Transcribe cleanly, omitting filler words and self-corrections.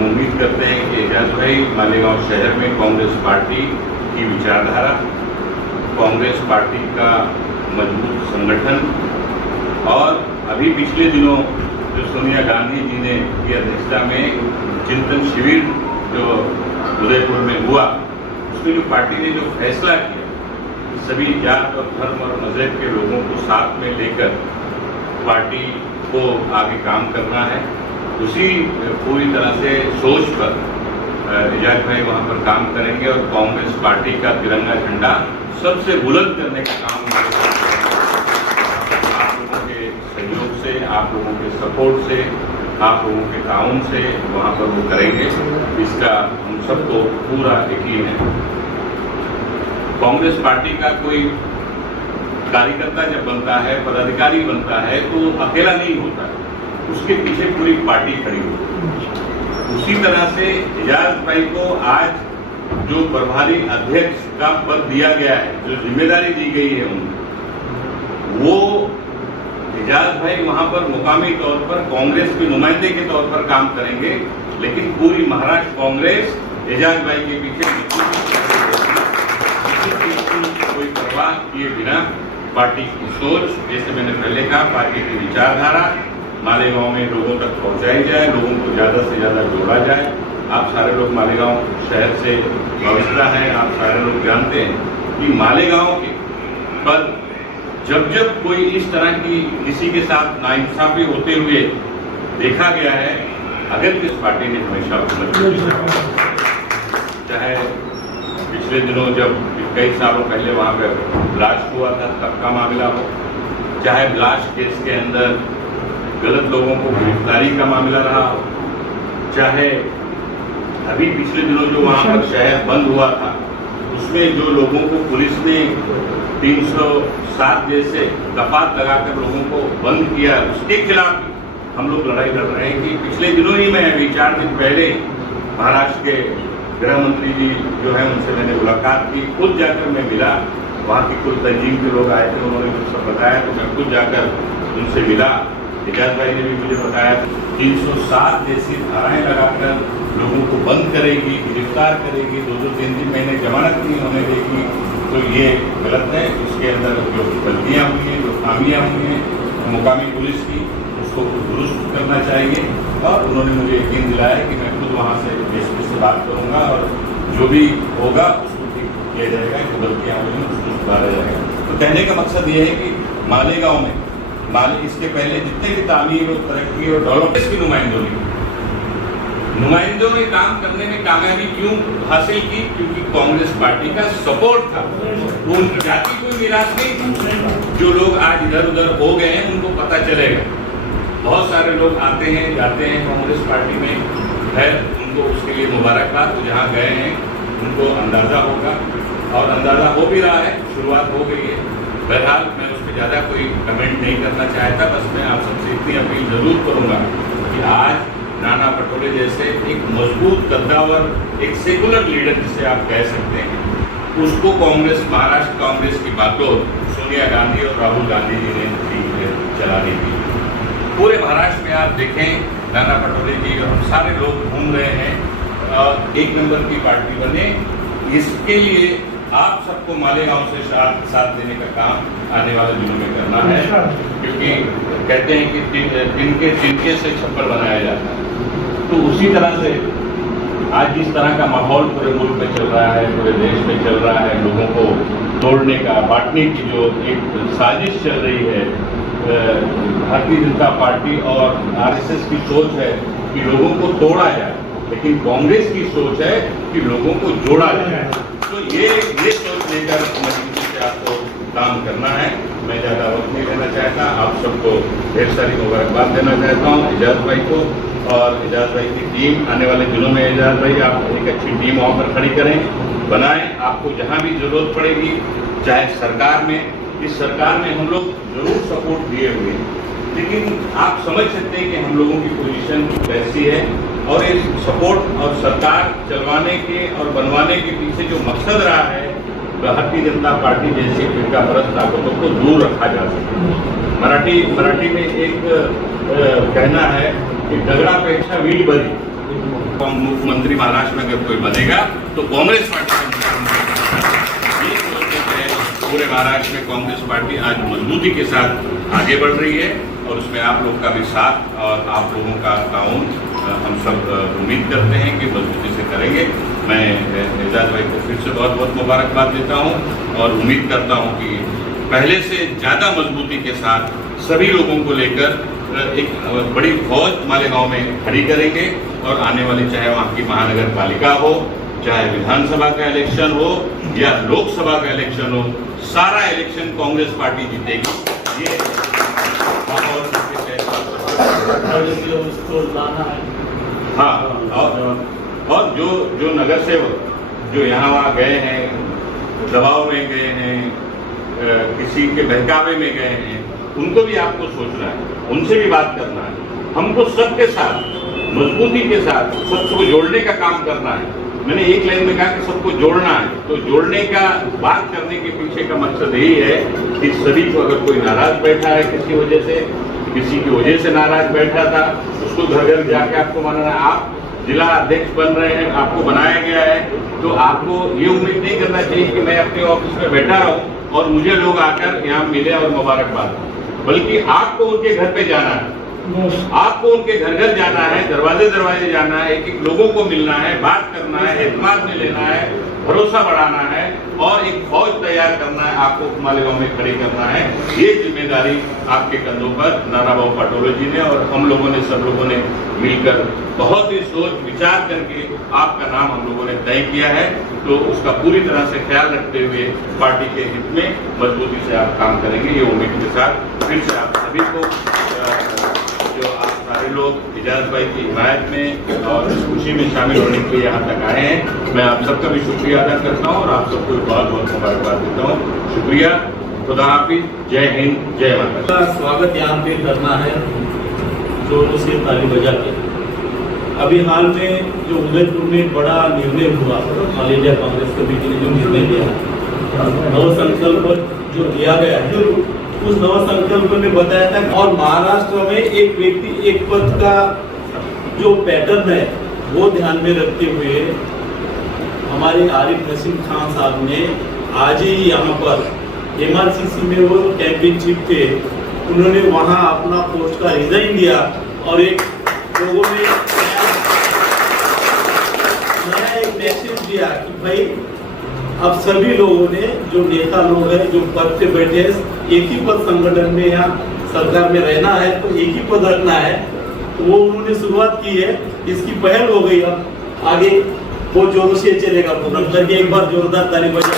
हम उम्मीद करते हैं कि एजाज भाई मालेगांव शहर में कांग्रेस पार्टी की विचारधारा, कांग्रेस पार्टी का मजबूत संगठन और अभी पिछले दिनों जो सोनिया गांधी जी ने की अध्यक्षता में चिंतन शिविर जो उदयपुर में हुआ, उसमें जो पार्टी ने जो फैसला किया सभी जात और धर्म और मजहब के लोगों को साथ में लेकर पार्टी को आगे काम करना है, उसी पूरी तरह से सोच पर एजाज भाई वहाँ पर काम करेंगे और कांग्रेस पार्टी का तिरंगा झंडा सबसे बुलंद करने का काम आप लोगों के सहयोग से, आप लोगों के सपोर्ट से, आप लोगों के ताउन से वहाँ पर वो करेंगे। इसका हम सबको पूरा यकीन है। कांग्रेस पार्टी का कोई कार्यकर्ता जब बनता है, पदाधिकारी बनता है, तो अकेला नहीं होता, उसके पीछे पूरी पार्टी खड़ी होती है। उसी तरह से एजाज भाई को आज जो प्रभारी अध्यक्ष का पद दिया गया है, जो जिम्मेदारी दी गई है उनको, वो एजाज भाई वहां पर मुकामी तौर पर कांग्रेस के नुमाइंदे के तौर पर काम करेंगे, लेकिन पूरी महाराष्ट्र कांग्रेस एजाज भाई के पीछे कोई परवाह किए बिना पार्टी की सोच, जैसे मैंने पहले कहा, पार्टी की विचारधारा मालेगांव में लोगों तक पहुंचाई जाए, लोगों को ज्यादा से ज्यादा जोड़ा जाए। आप सारे लोग मालेगांव शहर से वाबस्ता हैं, आप सारे लोग जानते हैं कि मालेगांव के पर जब जब कोई इस तरह की किसी के साथ नाइंसाफी होते हुए देखा गया है, अगर किस पार्टी ने हमेशा चाहे पिछले दिनों जब कई सालों पहले वहाँ पे ब्लास्ट हुआ था तब का मामला हो, चाहे ब्लास्ट केस के अंदर गलत लोगों को गिरफ्तारी का मामला रहा हो, चाहे अभी पिछले दिनों जो वहाँ पर शहर बंद हुआ था उसमें जो लोगों को पुलिस ने 307 जैसे दफात लगाकर लोगों को बंद किया, उसके खिलाफ हम लोग लड़ाई लड़ रहे हैं। कि पिछले दिनों ही मैं अभी 4 दिन पहले महाराष्ट्र के गृह मंत्री जी जो है उनसे मैंने मुलाकात की, खुद जाकर मैं मिला, वहाँ की कुछ तंजीम के लोग आए थे, उन्होंने मुझे सब बताया, तो मैं खुद जाकर उनसे मिला। एजाज भाई ने भी मुझे बताया 307 जैसी धाराएं लगाकर लोगों को बंद करेगी, गिरफ्तार करेगी, 2-3 महीने जमानत नहीं होने देगी, तो ये गलत है। इसके अंदर जो गलतियाँ हुई हैं, जो खामियाँ हुई हैं मुकामी पुलिस की, उसको दुरुस्त करना चाहिए। और उन्होंने मुझे यकीन दिलाया कि मैं खुद वहाँ से एसपी से बात करूँगा और जो भी होगा उसको ठीक किया जाएगा, जो गलतियाँ हुई हैं उसको सुधारा जाएगा। तो कहने का मकसद ये है कि मालेगांव में इसके पहले जितने भी तामीर और तरक्की और डेवलपमेंट की नुमाइंदों ने काम करने में कामयाबी क्यों हासिल की? क्योंकि कांग्रेस पार्टी का सपोर्ट था। वो उनकी जाति कोई विरासत नहीं। जो लोग आज इधर उधर हो गए हैं उनको पता चलेगा। बहुत सारे लोग आते हैं जाते हैं कांग्रेस पार्टी में, है उनको उसके लिए मुबारकबाद। तो जहाँ गए हैं उनको अंदाज़ा होगा और अंदाज़ा हो भी रहा है, शुरुआत हो गई है। बहरहाल मैं उस पर ज़्यादा कोई कमेंट नहीं करना चाहता, बस मैं आप सबसे इतनी अपील जरूर करूँगा कि आज नाना पटोले जैसे एक मजबूत कद्दावर, एक सेकुलर लीडर जिसे आप कह सकते हैं, उसको कांग्रेस, महाराष्ट्र कांग्रेस की बातों सोनिया गांधी और राहुल गांधी जी ने चलानी थी। पूरे महाराष्ट्र में आप देखें नाना पटोले जी और हम सारे लोग घूम रहे हैं, एक नंबर की पार्टी बने। इसके लिए आप सबको मालेगांव से साथ देने का काम आने वाले दिनों में करना है, क्योंकि कहते हैं कि तिनके से छप्पर बनाया जाता है। तो उसी तरह से आज जिस तरह का माहौल पूरे मुल्क में चल रहा है, पूरे देश में चल रहा है, लोगों को तोड़ने का, बांटने की जो एक साजिश चल रही है, भारतीय जनता पार्टी और आरएसएस की सोच है कि लोगों को तोड़ा जाए, लेकिन कांग्रेस की सोच है कि लोगों को जोड़ा जाए। तो ये सोच लेकर मजबूती से आपको काम करना है। मैं ज़्यादा वक्त नहीं लेना चाहता, आप सबको ढेर सारी मुबारकबाद देना चाहता हूँ, एजाज भाई को और एजाज भाई की टीम। आने वाले दिनों में एजाज भाई आप एक अच्छी टीम वहाँ पर खड़ी करें, बनाएं। आपको जहाँ भी जरूरत पड़ेगी, चाहे सरकार में, इस सरकार में हम लोग जरूर सपोर्ट दिए हुए हैं, लेकिन आप समझ सकते हैं कि हम लोगों की पोजीशन कैसी है और इस सपोर्ट और सरकार चलवाने के और बनवाने के पीछे जो मकसद रहा है, भारतीय जनता पार्टी जैसी फिरका परस्त ताकतों को दूर रखा जा सके। मराठी में एक कहना है कि डगरापेक्षा वीट बरी। मुख्यमंत्री महाराष्ट्र में अगर कोई बनेगा तो कांग्रेस पार्टी का ये सोच है। पूरे महाराष्ट्र में कांग्रेस पार्टी आज मजबूती के साथ आगे बढ़ रही है और उसमें आप लोग का भी साथ और आप लोगों का ताउन हम सब उम्मीद करते हैं कि मजबूती से करेंगे। मैं एजाज भाई को फिर से बहुत बहुत मुबारकबाद देता हूं और उम्मीद करता हूं कि पहले से ज़्यादा मजबूती के साथ सभी लोगों को लेकर एक बड़ी फौज मालेगांव में खड़ी करेंगे और आने वाली चाहे वहाँ की महानगर पालिका हो, चाहे विधानसभा का इलेक्शन हो या लोकसभा का इलेक्शन हो, सारा इलेक्शन कांग्रेस पार्टी जीतेगी। ये हाँ, और जो नगर सेवक जो यहाँ वहाँ गए हैं, दबाव में गए हैं, किसी के बहकावे में गए हैं, उनको भी आपको सोचना है, उनसे भी बात करना है। हमको सबके साथ मजबूती के साथ सबको जोड़ने का काम करना है। मैंने एक लाइन में कहा कि सबको जोड़ना है, तो जोड़ने का बात करने के पीछे का मकसद यही है कि सभी को, अगर कोई नाराज बैठा है किसी वजह से, किसी की वजह से नाराज बैठा था, उसको घर घर जाके आपको मनाना। आप जिला अध्यक्ष बन रहे हैं, आपको बनाया गया है, तो आपको ये उम्मीद नहीं करना चाहिए कि मैं अपने ऑफिस में बैठा रहूं और मुझे लोग आकर यहाँ मिले और मुबारकबाद, बल्कि आपको उनके घर पे जाना है, आपको उनके घर घर जाना है, दरवाजे दरवाजे जाना है, एक एक लोगों को मिलना है, बात करना है, एतमाद में लेना है, भरोसा बढ़ाना है और एक फौज तैयार करना है, आपको मालेगांव में खड़ी करना है। ये जिम्मेदारी आपके कंधों पर नाना बाबू पाटोले जी ने और हम लोगों ने, सब लोगों ने मिलकर बहुत ही सोच विचार करके आपका नाम हम लोगों ने तय किया है। तो उसका पूरी तरह से ख्याल रखते हुए पार्टी के हित में मजबूती से आप काम करेंगे, ये उम्मीद के साथ फिर से आप सभी को, जो आप सारे लोग एजाज भाई की हिमायत में और इस खुशी में शामिल होने के लिए यहाँ तक आए हैं, मैं आप सबका भी शुक्रिया अदा करता हूँ और आप सबको बहुत बहुत मुबारकबाद देता हूँ। शुक्रिया, खुदा हाफिज, जय हिंद, जय माता। स्वागत यहाँ पे करना है जोरों से ताली बजा के। अभी हाल में जो उदयपुर में बड़ा निर्णय हुआ, ऑल इंडिया कांग्रेस कमेटी ने जो निर्णय लिया, नव संकल्प जो लिया गया है, उस नव संकल्प में बताया था और महाराष्ट्र में एक व्यक्ति एक पद का जो पैटर्न है वो ध्यान में रखते हुए हमारे आरिफ नसीम खान साहब ने आज ही यहाँ पर MRCC में वो चैंपियनशिप थे, उन्होंने वहाँ अपना पोस्ट का रिजाइन दिया और एक लोगों ने नया एक मैसेज दिया कि भाई अब सभी लोगों ने, जो नेता लोग हैं, जो पद पे बैठे हैं, एक ही पद संगठन में या सरकार में रहना है तो एक ही पद रखना है। तो वो उन्होंने शुरुआत की है, इसकी पहल हो गई। अब आगे वो जोरों से चलेगा प्रोग्राम करके एक बार जोरदार ताली बजा।